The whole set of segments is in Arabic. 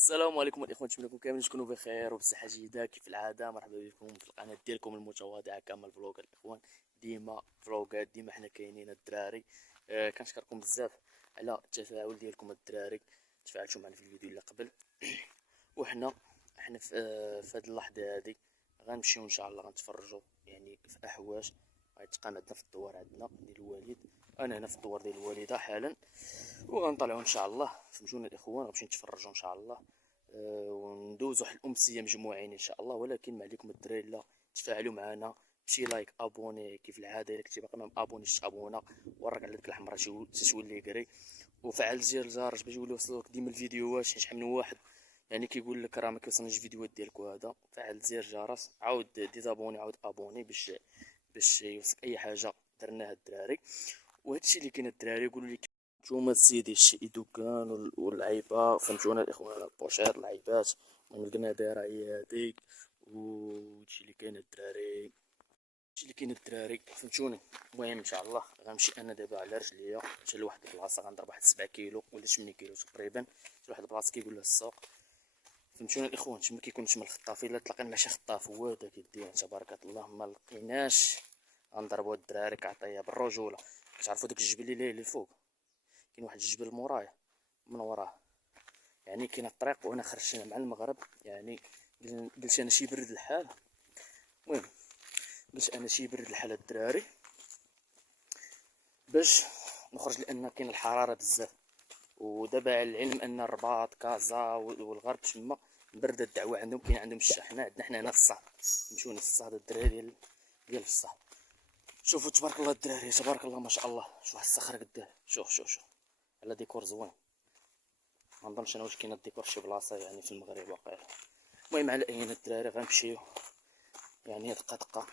السلام عليكم الاخوان، نتمنى لكم كاملين تكونوا بخير وبصحه جيده. كيف العاده مرحبا بكم في القناه ديالكم المتواضعه كامل فلوغات الاخوان. ديما فلوغات، ديما حنا كاينين الدراري. كنشكركم بزاف على التفاعل ديالكم الدراري. تفاعلتوا معنا في الفيديو اللي قبل وحنا في هذه اللحظه هذه غنمشيو ان شاء الله غنتفرجوا يعني في احواش غيتقام عندنا في الدوار عندنا ديال الوالد. انا هنا في الدوار ديال الوالده حالا، وغنطلعوا ان شاء الله. فهمتونا الاخوان، غنمشيو نتفرجوا ان شاء الله. وندوزو واحد الامسيه مجموعين ان شاء الله. ولكن ما عليكم الدراري لا تفاعلوا معنا بشي لايك، ابوني كيف العاده. الا كنتي باقي ما ابونيش ابونا، ورك على ديك الحمراء تولي قري، وفعل زر الجرس باش يولي يوصلوك ديما الفيديوهات. شحال من واحد يعني كيقول لك راه ما كيوصلنيش الفيديوهات ديالك، وهذا فعل زر الجرس، عاود ديزابوني عاود ابوني باش يوصلك اي حاجه درناها الدراري. وهادشي اللي كاين الدراري. قولوا لي نتوما السيدي الشيء دوكان واللعيبه، فهمتونا الاخوان، البوشير اللعيبات الملقنا دايره هي هاديك. وهادشي اللي كاين الدراري، هادشي اللي كاين الدراري، فهمتوني. المهم ان شاء الله غنمشي انا دابا على رجليا حتى لواحد البلاصه، غنضرب واحد 7 كيلو ولا 8 كيلو تقريبا لواحد البلاصه كيقول لها السوق. فهمتونا الاخوان، تما كيكون تما الخطاف. الا تلاقينا مع شي خطاف هو هذاك يدينا تبارك الله، ما لقيناش غنضربوا الدراري كعطيه بالرجوله. كتعرفوا داك الجبل اللي فوق، كاين واحد الجبل مورايا من وراه، يعني كاين الطريق. وانا خرجنا مع المغرب يعني قلت انا شي برد الحال. المهم قلت انا شي برد الحال الدراري باش نخرج، لان كاين الحراره بزاف. ودابا على العلم ان الرباط كازا والغرب تما برد الدعوه عندهم، كاين عندهم الشحنه. عندنا حنا هنا الصهد، نمشيو للصهد الدراري ديال الصهد. شوفوا تبارك الله الدراري، تبارك الله ما شاء الله. شوف واحد الصخره قداه، شوف على ديكور زوين. ما نظنش انا واش كاين الديكور في شي بلاصه يعني في المغرب واقيلا. المهم على اين الدراري غنمشيو يعني دقه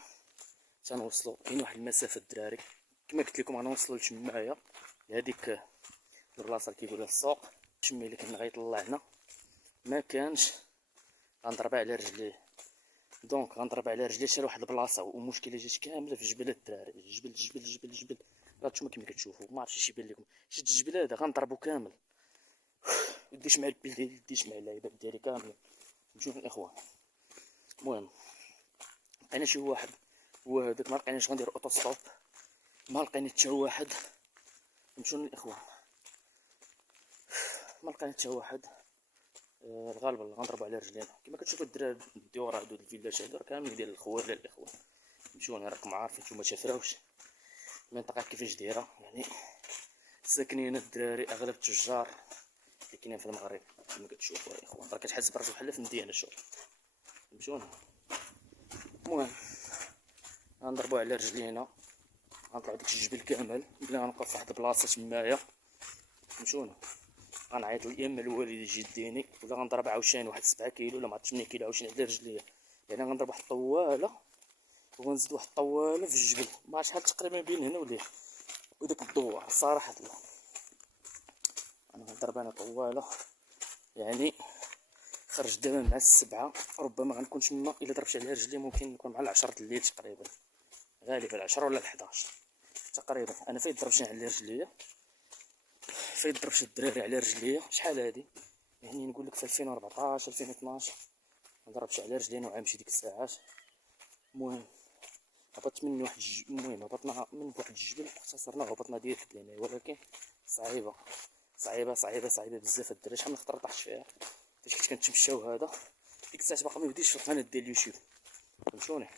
تنوصلوا. كاين واحد المسافه الدراري كما قلت لكم، غنوصلوا لتمايا لهاديك البلاصه اللي كيقولوا السوق. تما اللي كان غيطلعنا ما كانش غنضربها على رجليه. دونك غنضرب على رجليه حتى لواحد البلاصه، والمشكله جات كامله في جبل الدراري. الجبل راه نتوما كما كتشوفوا، ما عرفتش يبان لكم. شد الجبل هذا غنضربو كامل. وديش مع البلدي، ديش مع اللعيبه ديالي كاملين. نشوف الاخوان. المهم لقينا شي واحد، هو هذاك. ما لقيناش غندير اوتو ستوب، ما لقينا حتى واحد. نمشيو للاخوان، ما لقينا حتى واحد. الغالب غنضربو على رجلينا. كما كتشوفوا الدراري الديور هادو الفيلاج هادو راه كاملين ديال الخوالة الاخوان. نمشيو راكم عارفين نتوما تفراوش المنطقه كيفاش دايره يعني. ساكنين الدراري اغلب التجار اللي كاينين في المغرب كما كتشوفوا الاخوان. راه كتحس براسك بحال في مدينه. شوف نمشيو. المهم غنضربو على رجلينا، غنطلعو داك الجبل كامل بلا غنوقف فواحد البلاصه تمايا. نمشيو غنعيط يا اما الوالد يجي يديني، ولا غنضرب عاوتاني واحد 7 كيلو ولا 8 كيلو عاوتاني على رجليا. يعني غنضرب واحد الطواله وغنزيد واحد الطواله في الجبل. ما عرفت شحال تقريبا بين هنا وليه وداك الدوار صراحه الله. انا غنضرب انا طواله يعني خرج دابا مع 7. ربما غنكون تما الا ضربت على رجلي ممكن نكون مع 10 الليل تقريبا، غالبا 10 ولا 11 تقريبا. انا فايت ضربت على رجليا، فايت ضربت الدراري على رجليا. شحال هادي يعني نقول لك في 2014 2012 ما ضربش على رجلي انا وعامشي ديك الساعات. المهم هبطت مني واحد المهم هبطنا من واحد الجبل، اختصرنا هبطنا ديريكت لهنا. ولكن صعيبه بزاف الدراري. شحال من خطره طحت فيها فاش كنت كنتمشاو. هذا ديك الساعه باقا ما بديتش في القناه ديال اليوتيوب، فهمتوني.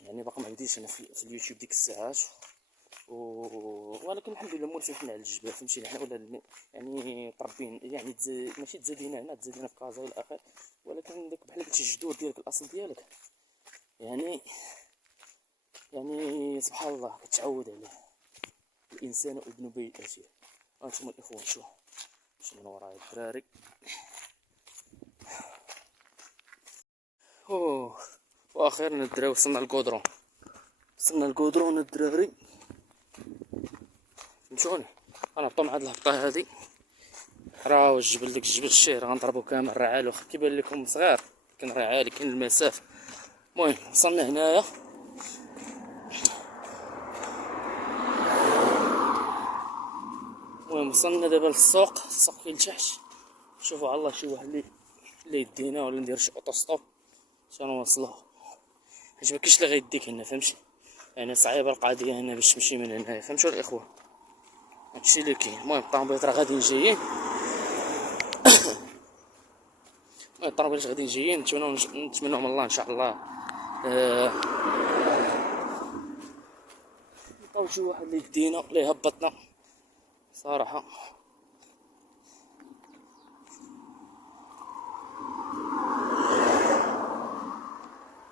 يعني باقا ما بديتش انا في اليوتيوب ديك الساعات. ولكن الحمد لله مولفين حنا على الجبال، فهمتيني. حنا ولا يعني طربين يعني ماشي تزادينا هنا، تزادينا في كازا والى اخره. ولكن داك بحال قلتي الجذور ديالك، الاصل ديالك يعني سبحان الله كتعود عليه. الانسان ابن بيئته. هانتوما الاخوان شوف من ورايا الدراري. واخيرا الدراري وصلنا الكودرون الدراري. فهمتوني. غنهبطو مع هاد الهبطه هادي. راه الجبل داك الجبل الشهر غنضربو كامل. راه عالي واخا كيبان لكم صغير لكن راه عالي، كاين المسافه. المهم وصلنا هنايا. المهم وصلنا دابا للسوق. السوق فين تحت شوفوا على الله شي واحد اللي يدينا ولا ندير شي اوتوستوب باش نوصلوه، حيت مكاينش اللي غيديك هنا فهمتي. يعني صعيبه القضيه هنا باش تمشي من هنايا فهمتوا الاخوان، هادشي اللي كاين. المهم الطوموبيلات راه غاديين جايين الطوموبيلات غاديين جايين، نتمنوا من الله ان شاء الله نلقاو شي واحد اللي يدينا اللي يهبطنا صراحه.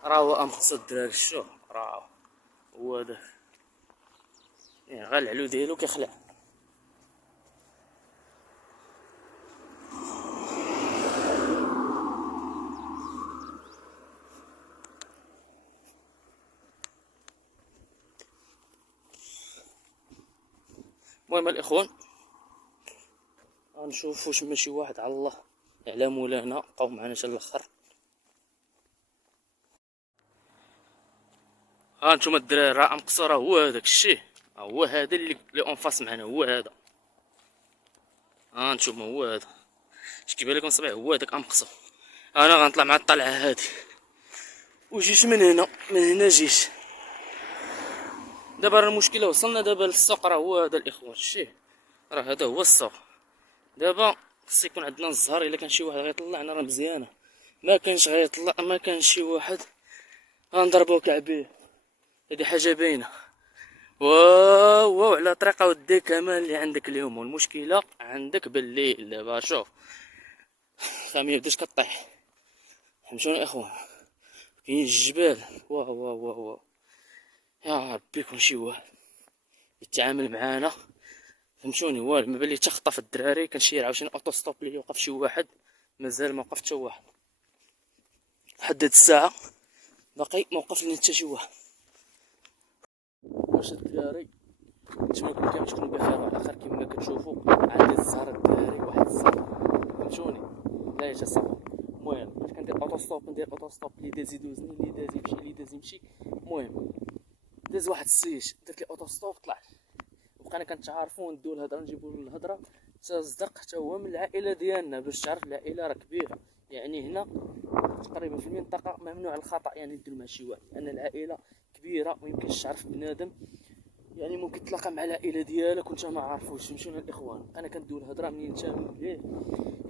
راه هو امقص الدراري، شوف راه هو هذاك يعني غير العلو ديالو كيخلع. المهم الاخوان غنشوف واش ماشي واحد على الله على مولانا بقاو معنا حتى الاخر. ها نتوما الدراري راه امقصو، راه هو هذاك الشيء، هو هذا اللي اونفاس معنا، هو هذا. ها نتوما هو هذا، اش كيبان لكم صباح هو هذاك امقصو. انا غنطلع مع الطلعه هادي وجيت من هنا، من هنا جيت. دابا راه المشكله وصلنا دابا للسوق، راه هو هذا الاخوان الشيء، راه هذا هو السوق. دابا خص يكون عندنا الزهر، الا كان شي واحد غيطلعنا راه مزيانه، ما كانش غيطلع، ما كان شي واحد غنضربو كعبيه، هادي حاجه باينه. واو على طريقه ودي كمان اللي عندك اليوم، والمشكله عندك بالليل. دابا شوف الخاميه بدات كطيح، فهمتوني اخوان، كاين الجبال. واو واو واو واو، يا ربي يكون شي واحد يتعامل معانا فهمتوني. والو ما بالي تخطف الدراري، كنشير عاوتاني اوتوستوب اللي يوقف شي واحد، مازال ما وقف حتى واحد لحد هاد الساعه، باقي ما وقف لنا حتى شي واحد. واش الدراري نتمنى كامل تكونوا بخير وعلى خير. كما كتشوفوا عندي الزهر الدراري، واحد الزهر فهمتوني لا يتصور. المهم فاش كندير اوتوستوب اللي داز يدوزني، اللي داز يمشي، اللي داز يمشي. المهم داز واحد السيد درت لي اوتوستوب طلعت، بقينا كنتعارفوا ندو الهضره نجيبو الهضره. تصدق حتى هو من العائله ديالنا، باش تعرف العائله راه كبيره، يعني هنا تقريبا في المنطقه ممنوع الخطا يعني ندير مع شي واحد، لان العائله كبيره ويمكنش تعرف بنادم، يعني ممكن تلاقى مع العائله ديالك وانت ما عارفوش. فهمتونا الاخوان، انا كندوي الهضره منين انت ليه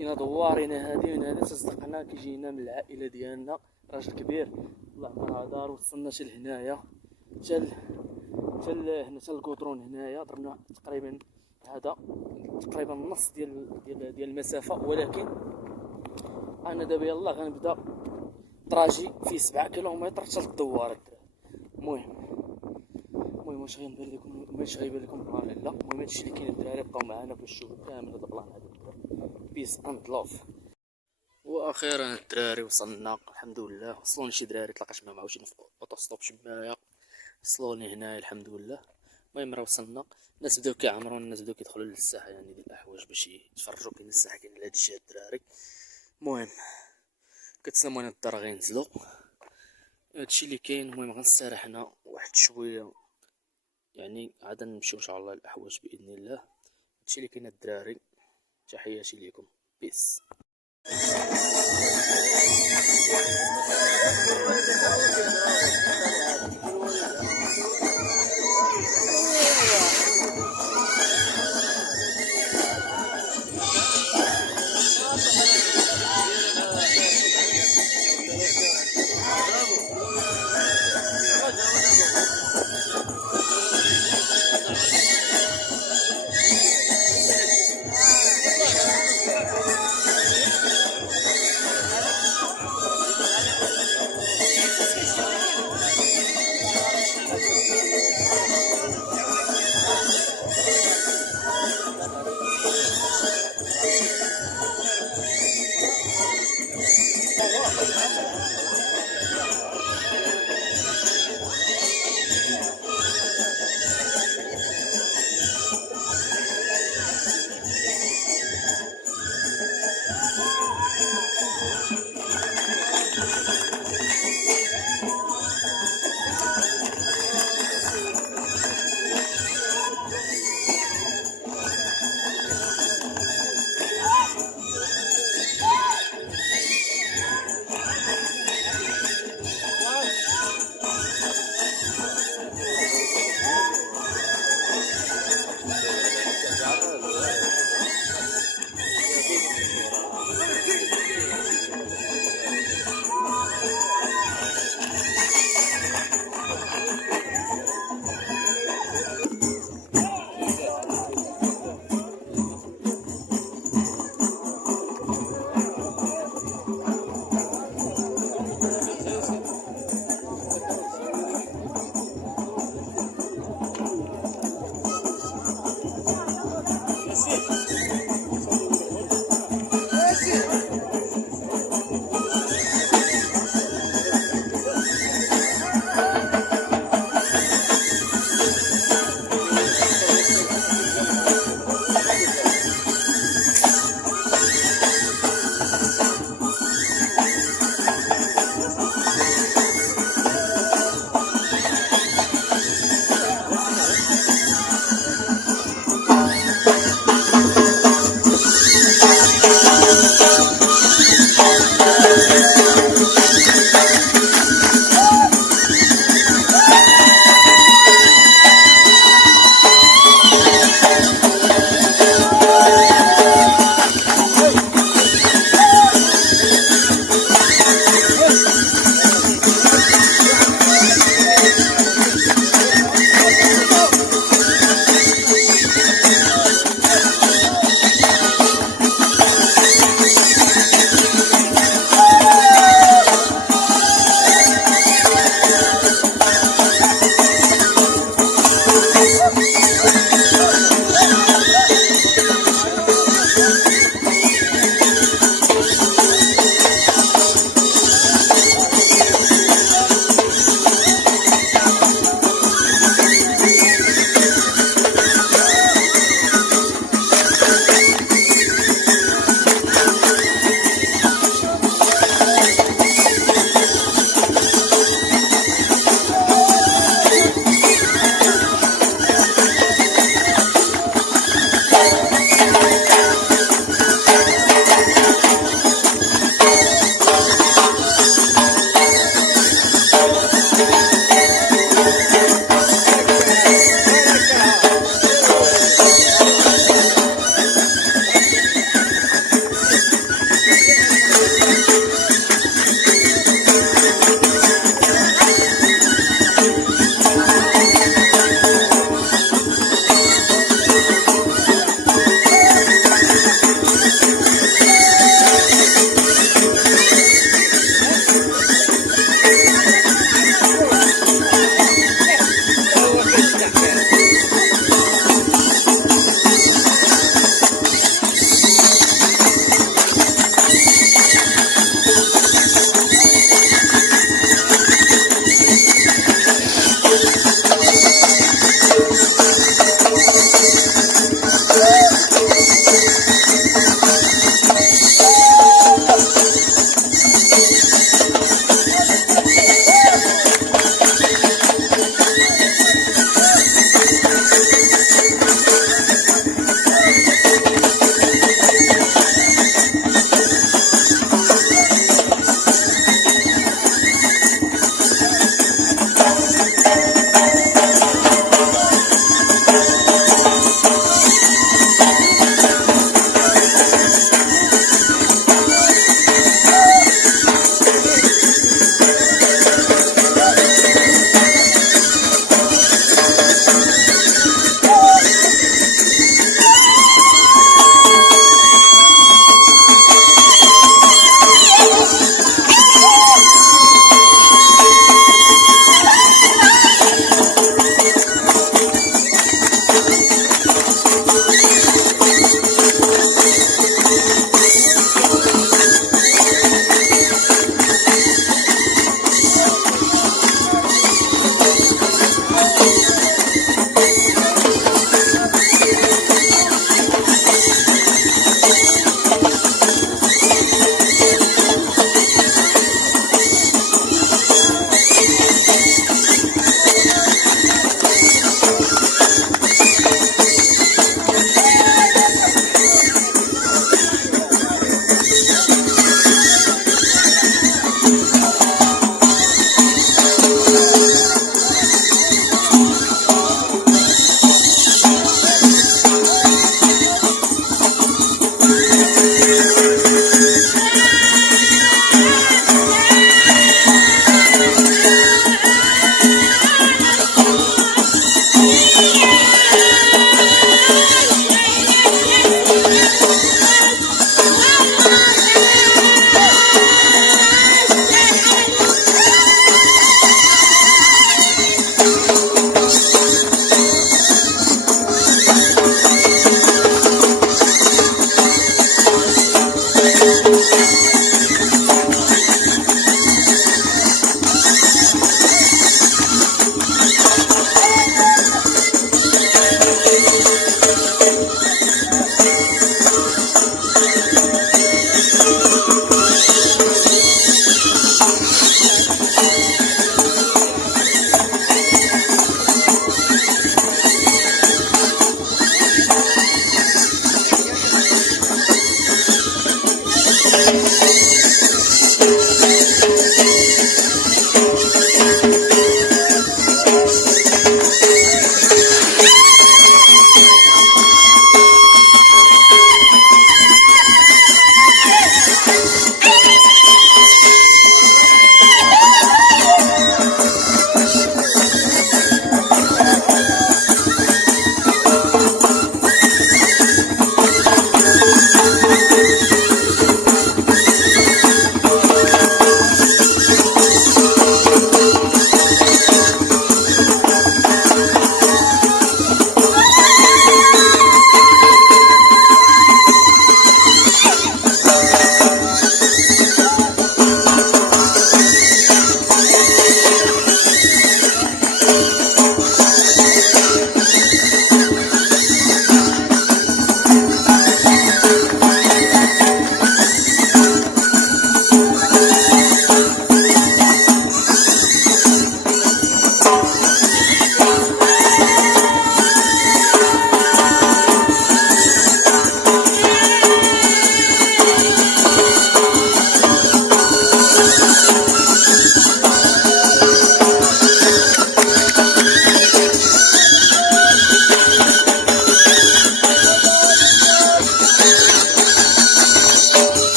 انا دوارينا هادي من هذا. تصدقنا كيجينا من العائله ديالنا راجل كبير، الله عمرها دار، وصلنا حتى لهنايا، حتى هنا حتى الكودرون هنايا، ضربنا تقريبا هذا تقريبا النص ديال المسافه. ولكن انا دابا يلاه غنبدا طراجي في 7 كيلومتر حتى للدوار الدراري. المهم واش غيبان لكم، ماشي غيبان لكم نهار لا. المهم هادشي اللي كاين الدراري، بقاو معنا باش تشوفوا كامل هاد البلان هذا الدراري. بيس اند لوف. واخيرا الدراري وصلنا الحمد لله. وصلوني شي دراري تلاقيت معاهم عاوتاني في اوتوستوب شمايا، وصلوني هنايا الحمد لله. المهم راه وصلنا، الناس بداو كيعمروا، الناس بداو كيدخلوا للساحه يعني ديال الاحواج باش يتفرجوا. كاين الساحه كاين هاد الشيء الدراري. المهم كتسلموني الدار غينزلوا، هادشي اللي كاين. المهم غنستراح هنا واحد شويه، يعني عاد نمشيو ان شاء الله الاحواج باذن الله. هادشي اللي كاين الدراري، تحياتي ليكم، بيس.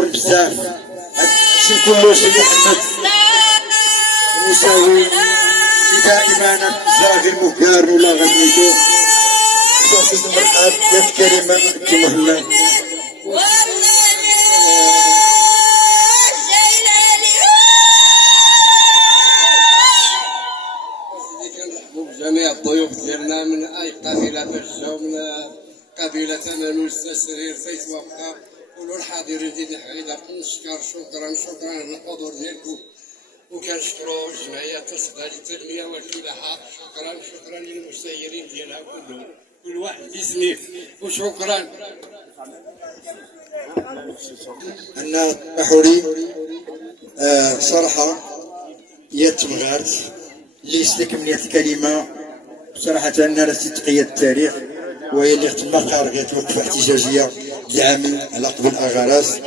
مشكور بزاف. هادشي كله سي محمد المساوي دائما زاغي المكار ولا غنيتو خصوصا المرحب يا كريمه بنت محمد. جميع الضيوف ديالنا من اي قبيله باش جاو من قبيله تمانوس تسرير فايت وفقه كل الحاضرين ديال الحيله كنشكر شكرا على الحضور ديالكم وكنشكروا الجمعيه تصدى للتنميه والفلاحه شكرا للمسيرين ديالها كلهم كل واحد باسمه وشكرا. أنا أحوري صراحة يتمغارت اللي استكملت الكلمة صراحة أنا راه تقية التاريخ وهي اللي ختمها خارجة وقفة احتجاجية لعام على قبل أغراس.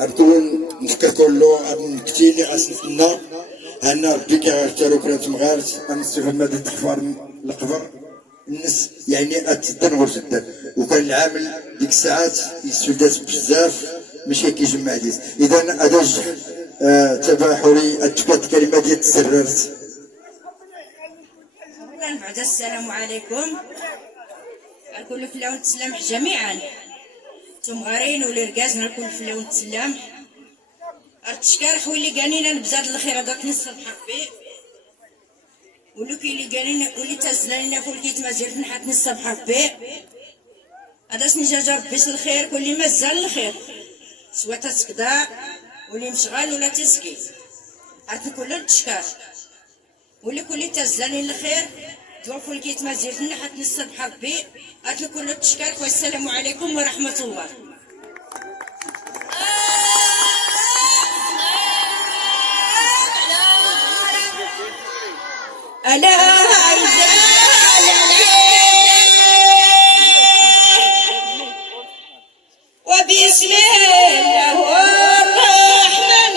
غنكون نفكر كله كثير اللي غنستنى أن ربي كيغتالو كنا تمغارت غنستفاد مادة تخفار القبر الناس يعني اتدن جدا وكان العامل ديك الساعات يسودات بزاف ماشي كيجمع ديس. اذا اداج تباحري اتكات كلمه ديال تسررت. بعد السلام عليكم الكل فلا ونتسلم جميعا تمغارين ولركاز الكل فلا ونتسلم ارتشكار خويلي قانينا بزاد الخير هذاك نص الحبي ولو كي اللي قالين واللي تزلنا فول كيت مازال نحط الصبح ربي هذا سنجا ربي الخير كل مازال الخير سواء تسكدا واللي مشغال ولا تسكي عرفت كل تشكار واللي كل تزلني الخير دوا فول كيت مازال نحط الصبح ربي عرفت كل تشكار. والسلام عليكم ورحمه الله. ألا وبسم الله الرحمن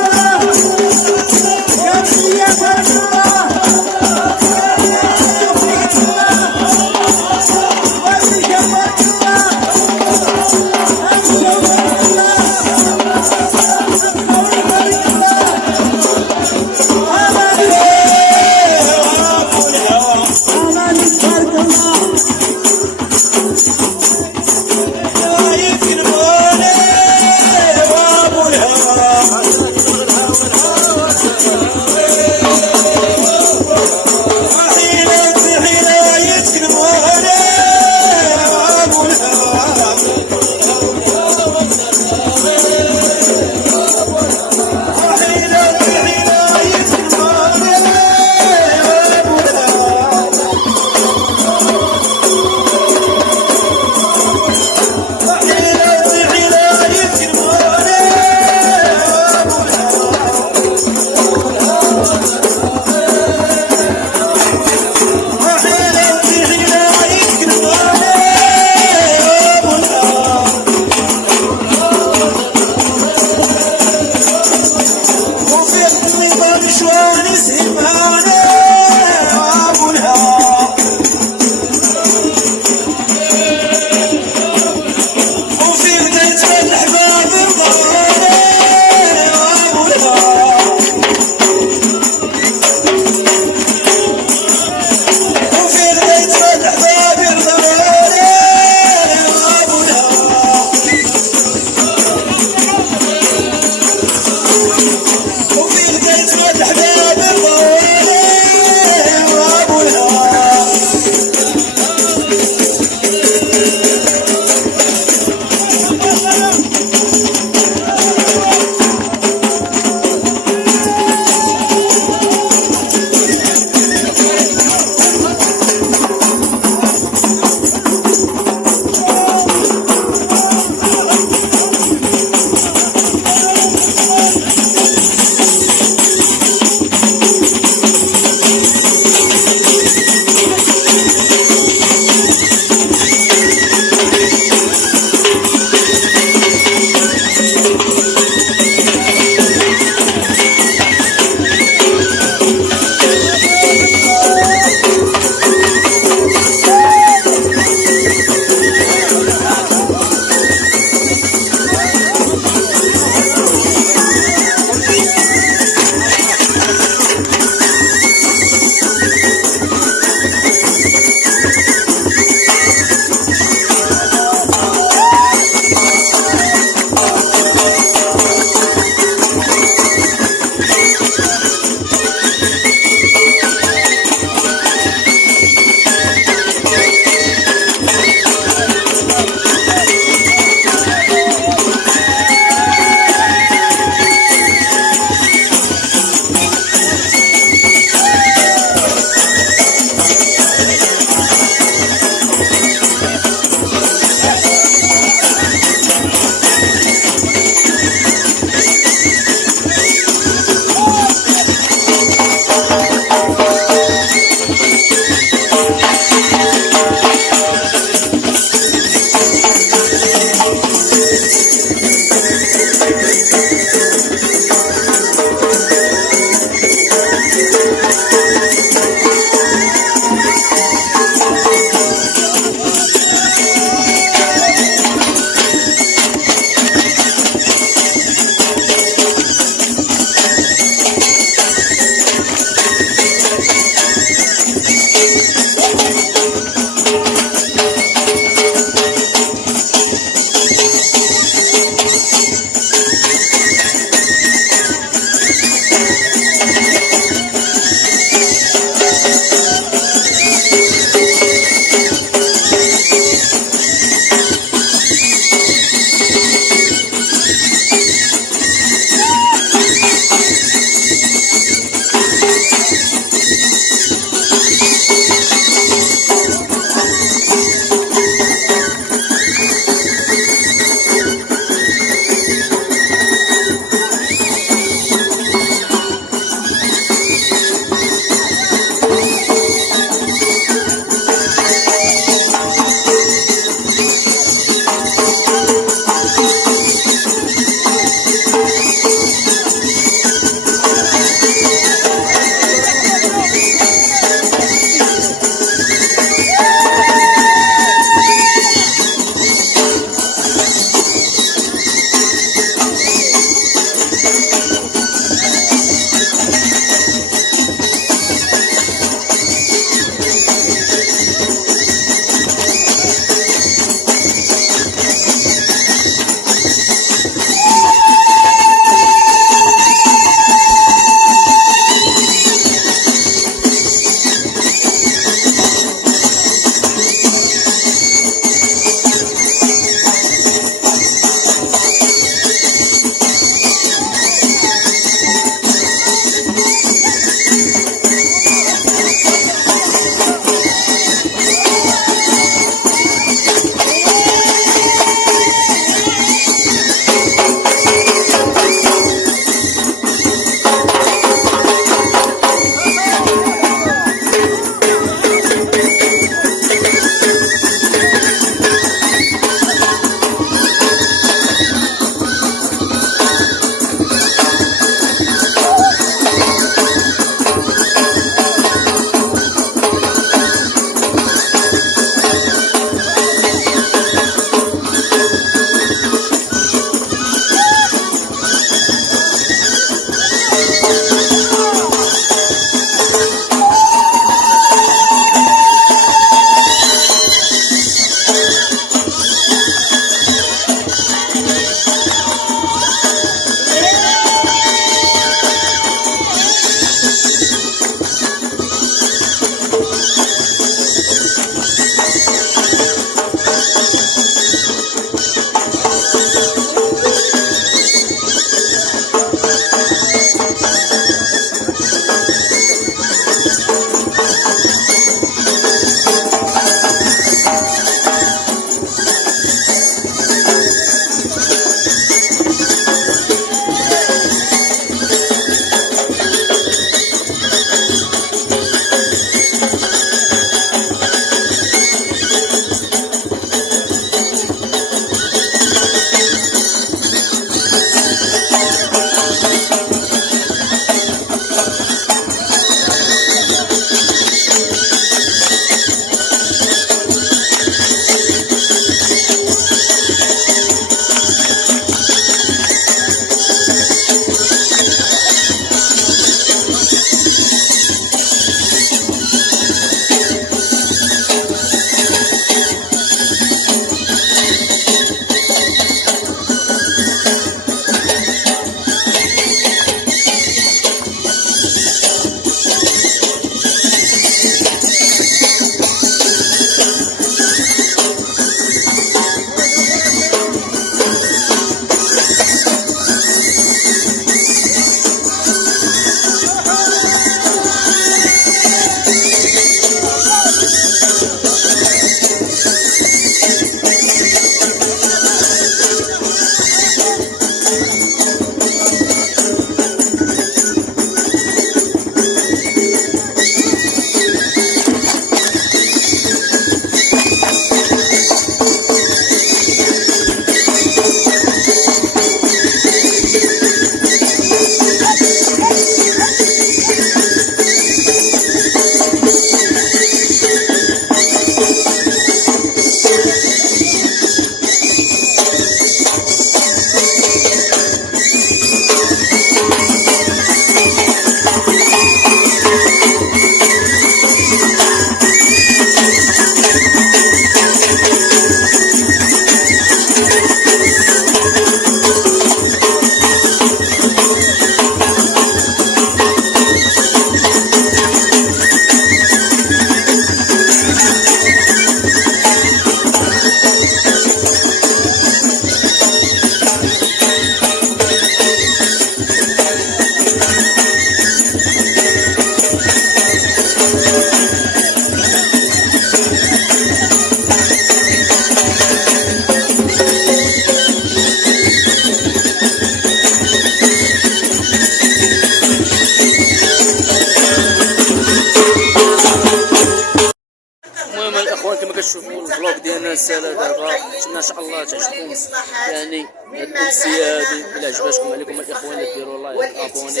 يعني هاد الامسيه هادي الا عجباتكم عليكم الاخوان ديروا لايك ابوني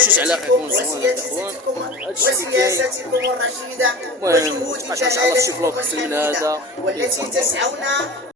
وشوش على يكون زوين الاخوان. هادشي اللي كاين. المهم متبقاش ان شاء الله شي فلوق اكثر من هذا.